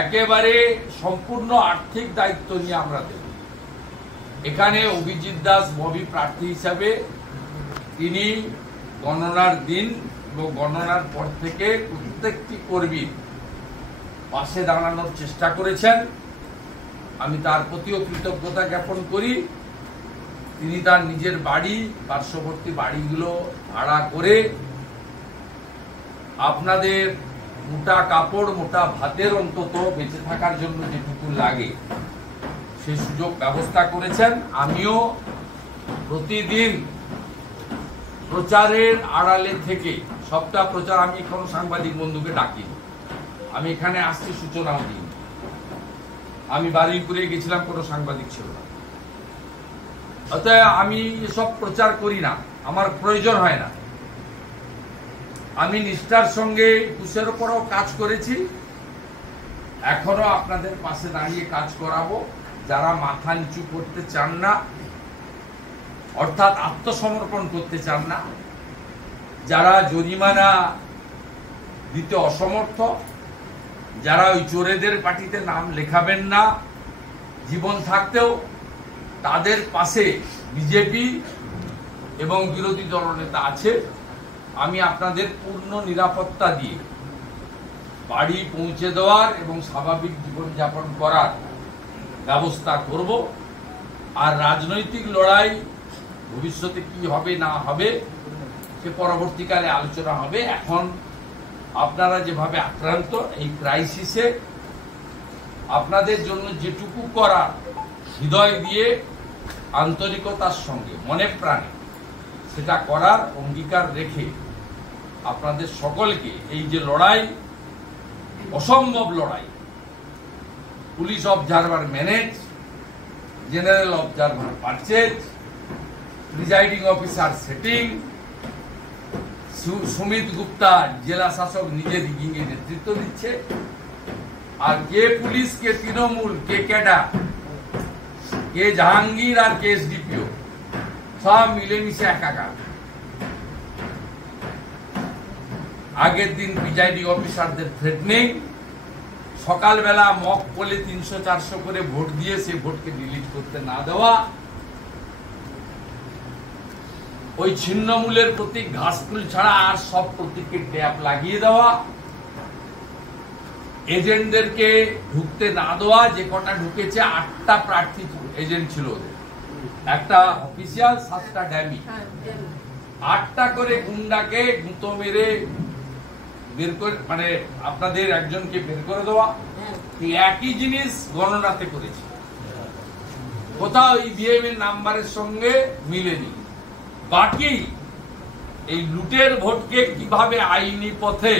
একেবারে সম্পূর্ণ আর্থিক দায়িত্ব নিয়ে আমরা দেব। এখানে অভিজিৎ দাস ববি প্রার্থী হিসাবে তিনি গণনার দিন এবং গণনার পর থেকে প্রত্যেকটি কর্মীর পাশে দাঁড়ানোর চেষ্টা করেছেন। আমি তার প্রতিও কৃতজ্ঞতা জ্ঞাপন করি। তিনি তার নিজের বাড়ি, পার্শ্ববর্তী বাড়িগুলো ভাড়া করে আপনাদের মোটা কাপড়, মোটা ভাতের অন্তত বেঁচে থাকার জন্য যেটুকু লাগে সে সুযোগ ব্যবস্থা করেছেন। আমিও প্রতিদিন প্রচারের আড়ালে থেকে সবটা প্রচার, আমি কোনো সাংবাদিক বন্ধুকে ডাকিনি, আমি এখানে আসছি সূচনাও দিই। আমি বারুইপুরে গেছিলাম, কোনো সাংবাদিক ছিল না, অতএব আমি এসব প্রচার করি না, আমার প্রয়োজন হয় না। আমি নিষ্ঠার সঙ্গে 21-এর উপরও কাজ করেছি, এখনো আপনাদের পাশে দাঁড়িয়ে কাজ করাবো। যারা মাথা নিচু করতে চান না, অর্থাৎ আত্মসমর্পণ করতে চান না, যারা জরিমানা দিতে অসমর্থ, যারা ওই চোরেদের পার্টিতে নাম লেখাবেন না জীবন থাকতেও, তাদের পাশে বিজেপি এবং বিরোধী দলনেতা আছে। আমি আপনাদের পূর্ণ নিরাপত্তা দিয়ে বাড়ি পৌঁছে দেওয়ার এবং স্বাভাবিক জীবনযাপন করার ব্যবস্থা করব। আর রাজনৈতিক লড়াই ভবিষ্যতে কি হবে না হবে সে পরবর্তীকালে আলোচনা হবে। এখন আপনারা যেভাবে আক্রান্ত, এই ক্রাইসিসে আপনাদের জন্য যেটুকু করার হৃদয় দিয়ে আন্তরিকতার সঙ্গে মনে প্রাণে সেটা করার অঙ্গীকার রেখে আপনাদের সকলকে এই যে লড়াই, অসম্ভব লড়াই, police observer manage, general observer purchase, presiding officer setting, Sumit Gupta জেলা শাসক নিজে রিগিংয়ে নেতৃত্ব দিচ্ছে, আর কে পুলিশ, কে তৃণমূল, কে ক্যাডার, কে জাহাঙ্গীর আর কে এসডিপিও, সব মিলেমিশে একাকার। আগের দিন প্রিজাইডিং অফিসারদের থ্রেটনিং, সকালবেলা মক পোলে 300-400 করে ভোট দিয়ে সে ভোটকে ডিলিট করতে না দেওয়া, ওই ছিন্নমূলের প্রতীক ঘাসফুল ছাড়া আর সব প্রতীককে ট্যাপ লাগিয়ে দেওয়া, এজেন্টদেরকে ঢুকতে না দেওয়া। যে কটা ঢুকেছে 8টা প্রার্থী এজেন্ট ছিল ওদের, একটা অফিসিয়াল, 7টা ড্যামি, 8টা করে গুন্ডাকে গুঁতো মেরে বের করে, মানে আপনাদের একজনকে বের করে দেওয়া। একই জিনিস গণনাতে করেছে, কোথাও ইভিএম এর নাম্বারের সঙ্গে মিলেনি। বাকি এই লুটের ভোটকে কিভাবে আইনি পথে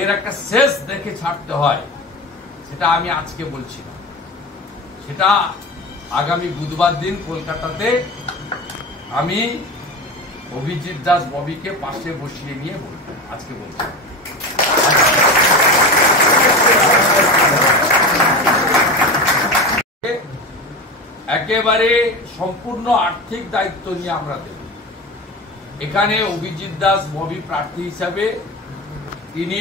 এর একটা শেষ দেখে ছাড়তে হয় সেটা আমি আজকে বলছি না, সেটা আগামী বুধবার দিন কলকাতাতে আমি অভিজিৎ দাস ববিকে পাশে বসিয়ে নিয়ে বলবো। আজকে বলছি একেবারে সম্পূর্ণ আর্থিক দায়িত্ব নিয়ে আমরা দেব। এখানে অভিজিৎ দাস ববি প্রার্থী হিসাবে তিনি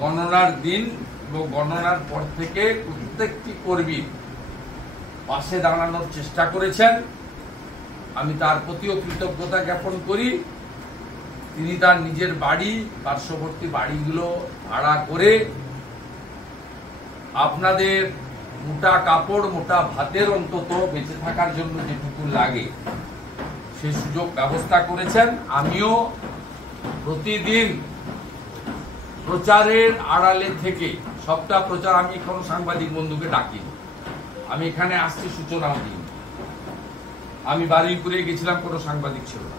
গণনার দিন এবং গণনার পর থেকে প্রত্যেকটি কর্মীর পাশে দাঁড়ানোর চেষ্টা করেছেন। আমি তার প্রতিও কৃতজ্ঞতা জ্ঞাপন করি। তিনি তার নিজের বাড়ি, পার্শ্ববর্তী বাড়িগুলো ভাড়া করে আপনাদের মোটা কাপড়, মোটা ভাতের অন্তত বেঁচে থাকার জন্য যেটুকু লাগে সে সুযোগ ব্যবস্থা করেছেন। আমিও প্রতিদিন প্রচারের আড়ালে থেকে সবটা প্রচার, আমি কোনো সাংবাদিক বন্ধুকে ডাকিনি, আমি এখানে আসছি সূচনাও দিই। আমি বারুইপুরে গেছিলাম, কোনো সাংবাদিক ছিল না,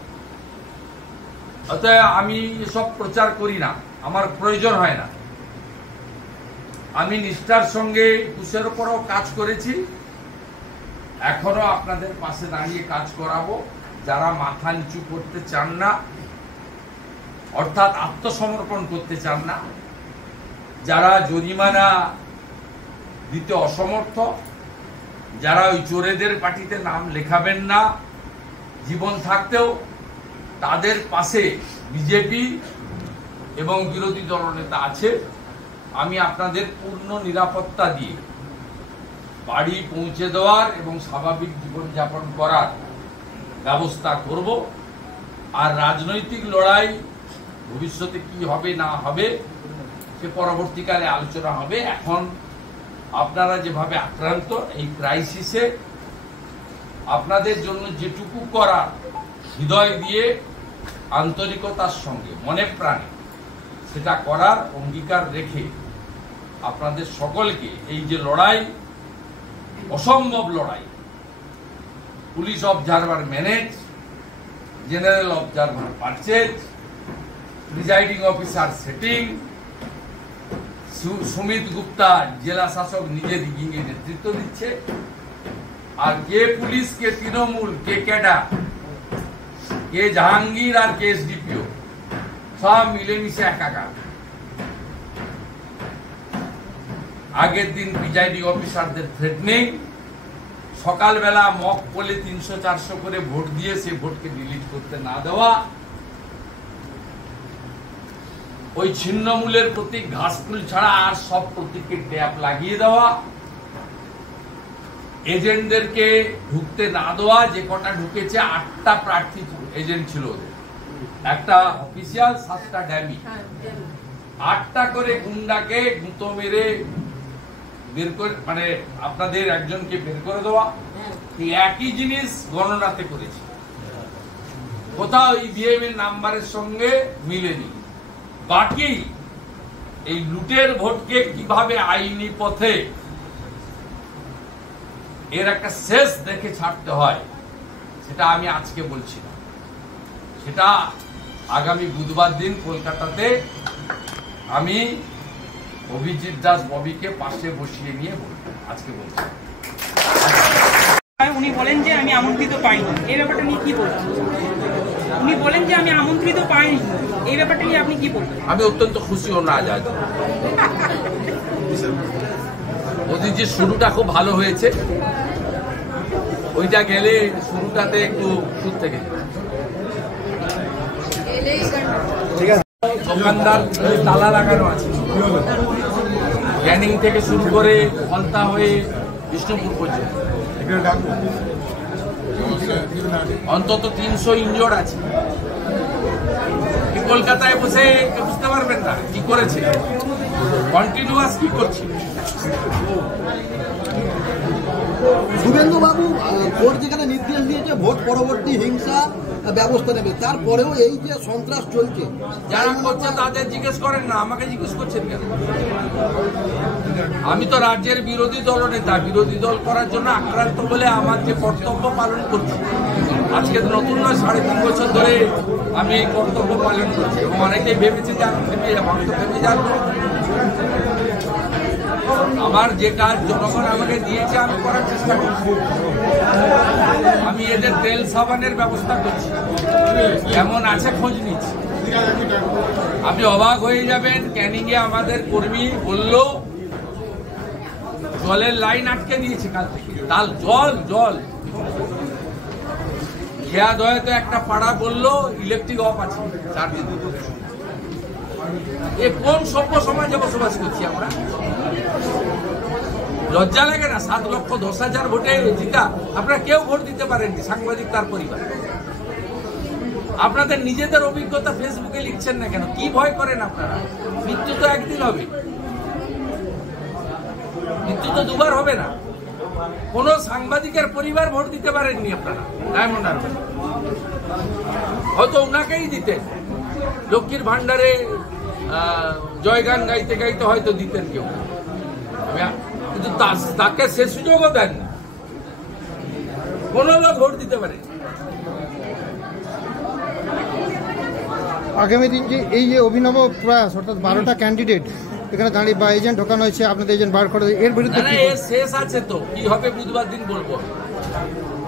অতএব আমি এসব প্রচার করি না, আমার প্রয়োজন হয় না। আমি নিষ্ঠার সঙ্গে 21-এর উপরও কাজ করেছি, এখনো আপনাদের পাশে দাঁড়িয়ে কাজ করাবো। যারা মাথা নিচু করতে চান না, অর্থাৎ আত্মসমর্পণ করতে চান না, যারা জরিমানা দিতে অসমর্থ, যারা ওই চোরেদের পার্টিতে নাম লেখাবেন না জীবন থাকতেও, তাদের পাশে বিজেপি এবং বিরোধী দলনেতা আছে, আমি আপনাদের পূর্ণ নিরাপত্তা দিয়ে বাড়ি পৌঁছে দেওয়ার এবং স্বাভাবিক জীবনযাপন করার ব্যবস্থা করব। আর রাজনৈতিক লড়াই ভবিষ্যতে কি হবে না হবে সে পরবর্তীকালে আলোচনা হবে। এখন আপনারা যেভাবে আক্রান্ত এই ক্রাইসিসে আপনাদের জন্য যেটুকু করা হৃদয় দিয়ে আন্তরিকতার সঙ্গে মনে প্রাণে সেটা করার অঙ্গীকার রেখে আপনাদের সকলকে এই যে লড়াই, অসম্ভব লড়াই, police observer manage, general observer purchase, presiding officer setting, Sumit Gupta জেলা শাসক নিজে গিয়ে নেতৃত্ব দিচ্ছে, আর কে পুলিশ, কে তৃণমূল, কে ক্যাডার, কে জাহাঙ্গীর আর কে এসডিপিও সব মিলেমিশে একাকার। আগের দিন প্রিজাইডিং অফিসারদের থ্রেটনিং, সকালবেলা মক পোলে 300-400 করে ভোট দিয়ে সে ভোটকে ডিলিট করতে না দেওয়া, ওই ছিন্নমূলের প্রতীক ঘাসফুল ছাড়া আর সব প্রতীককে ট্যাপ লাগিয়ে দেওয়া, এজেন্টদেরকে ঢুকতে না দেওয়া, যে কটা ঢুকেছে 8টা প্রার্থী এজেন্ট ছিল ওদের, একটা অফিসিয়াল 7টা ড্যামি, 8টা করে গুন্ডাকে গুঁতো মেরে বের করে, মানে আপনাদের একজনকে বের করে দেওয়া। একই জিনিস গণনাতে করেছে, কোথাও ইভিএম এর নাম্বারের সঙ্গে মিলেনি। বাকি এই লুটের ভোটকে কিভাবে আইনি পথে এর একটা শেষ দেখে ছাড়তে হয় সেটা আমি আজকে বলছি না, সেটা আগামী বুধবার দিন কলকাতাতে আমি অভিজিৎ দাস ববিকে পাশে বসিয়ে নিয়ে বলবো। আজকে বলছি উনি বলেন যে আমি আমন্ত্রিত পাইনি, এই ব্যাপারটা নিয়ে কি বলবেন? উনি বলেন যে আমি আমন্ত্রিত পাইনি, এই ব্যাপারটা নিয়ে আপনি কি বলবেন? আমি অত্যন্ত খুশি ও না যায়, ওদের যে শুরুটা খুব ভালো হয়েছে, ওইটা গেলে শুরুটাতে একটু সুদ থেকে দোকানদার তালা লাগানো আছে, ক্যানিং থেকে শুরু করে ফলতা হয়ে বিষ্ণুপুর পর্যন্ত অন্তত 300 ইনজোর্ড আছে। কলকাতায় বসে বুঝতে পারবেন না কি করেছে, কন্টিনিউয়াস কি করছে। শুভেন্দু বাবু কোর্ট যেখানে নির্দেশ দিয়েছে ভোট পরবর্তী হিংসা ব্যবস্থা নেবে, তারপরেও এই যে সন্ত্রাস চলছে, যারা করছে তাদের জিজ্ঞেস করেন না, আমাকে জিজ্ঞেস করছেন কেন? আমি তো রাজ্যের বিরোধী দলনেতা, বিরোধী দল করার জন্য আক্রান্ত বলে আমার যে কর্তব্য পালন করছি, আজকে নতুন নয়, 3.5 বছর ধরে আমি এই কর্তব্য পালন করছি। এবং অনেকেই ভেবেছে যে আমি থেমে যাবো, আমি তো থেমে যাবো। আমার যে কাজ জনগণ আমাকে দিয়েছে আমি করার চেষ্টা করছি। আমি এদের তেল সাবানের ব্যবস্থা করছি, কেমন আছে খোঁজ নিচ্ছি। আপনি অবাক হয়ে যাবেন, ক্যানিং এ আমাদের কর্মী বলল জলের লাইন আটকে দিয়েছে কাল থেকে, তাল জল খেয়া দয়ে তো একটা পাড়া বললো ইলেকট্রিক অফ আছে 4 দিন। এ কোন সভ্য সমাজে বসবাস করছি আমরা? লজ্জা লাগে না? 7,10,000 ভোটে জিতা, আপনারা কেউ ভোট দিতে পারেননি, সাংবাদিক তার পরিবার। আপনাদের নিজেদের অভিজ্ঞতা ফেসবুকে লিখছেন না কেন? কি ভয় করেন আপনারা? মৃত্যু তো একদিন হবে, মৃত্যু তো দুবার হবে না। কোন সাংবাদিকের পরিবার ভোট দিতে পারেননি আপনারা ডায়মন্ড হারবার, হয়তো ওনাকেই দিতেন। লক্ষ্মীর ভান্ডারে জয়গান গাইতে গাইতে হয়তো দিতেন কেউ, কিন্তু তাকে সে সুযোগও দেন না। কোন লোক ভোট দিতে পারে। আগামী দিন যে এই যে অভিনব প্রয়াস, অর্থাৎ 12টা ক্যান্ডিডেট এখানে দাঁড়িয়ে বা এজেন্ট ঢোকানো হয়েছে, আপনাদের এজেন্ট বার করে, এর বিরুদ্ধে শেষ আছে তো কি হবে বুধবার দিন বলবো।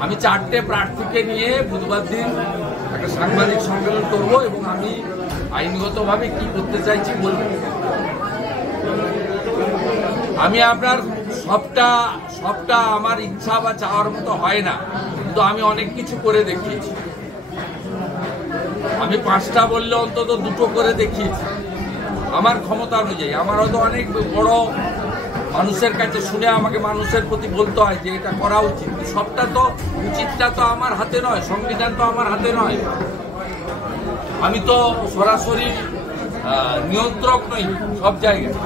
আমি 4টে প্রার্থীকে নিয়ে বুধবার দিন একটা সাংবাদিক সম্মেলন করবো এবং আমি আইনগতভাবে কি করতে চাইছি বলবো। আমি আপনার সবটা আমার ইচ্ছা বা চাওয়ার মতো হয় না, কিন্তু আমি অনেক কিছু করে দেখিয়েছি। আমি 5টা বললে অন্তত 2টো করে দেখিয়েছি। আমার ক্ষমতা অনুযায়ী। আমার হয়তো অনেক বড় মানুষের কাছে শুনে আমাকে মানুষের প্রতি বলতে হয় যে এটা করা উচিত, সবটা তো উচিতটা তো আমার হাতে নয়, সংবিধান তো আমার হাতে নয়। আমি তো সরাসরি নিয়ন্ত্রক নই সব জায়গায়।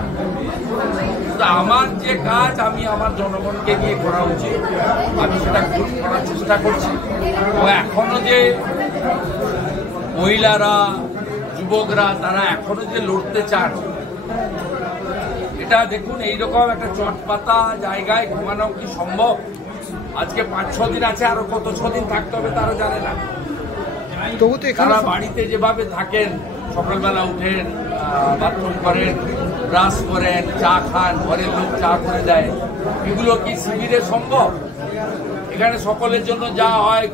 আমার যে কাজ আমি আমার জনগণকে নিয়ে করা উচিত, আমি সেটা করার চেষ্টা করছি। ও এখনো যে মহিলারা, যুবকরা তারা এখনো যে লড়তে চান, এটা দেখুন এইরকম একটা চটপাতা জায়গায় ঘুমানো কি সম্ভব? আজকে 5-6 দিন আছে, আরো কত 6 দিন থাকতে হবে তারা জানে না। তবু তো এখানে তারা বাড়িতে যেভাবে থাকেন, সকালবেলা উঠেন, বাথরুম করেন, ব্রাশ করেন, চা খান, ঘরের লোক চা করে দেয়, এগুলো কি শিবিরে সম্ভব? এখানে সকলের জন্য যা হয়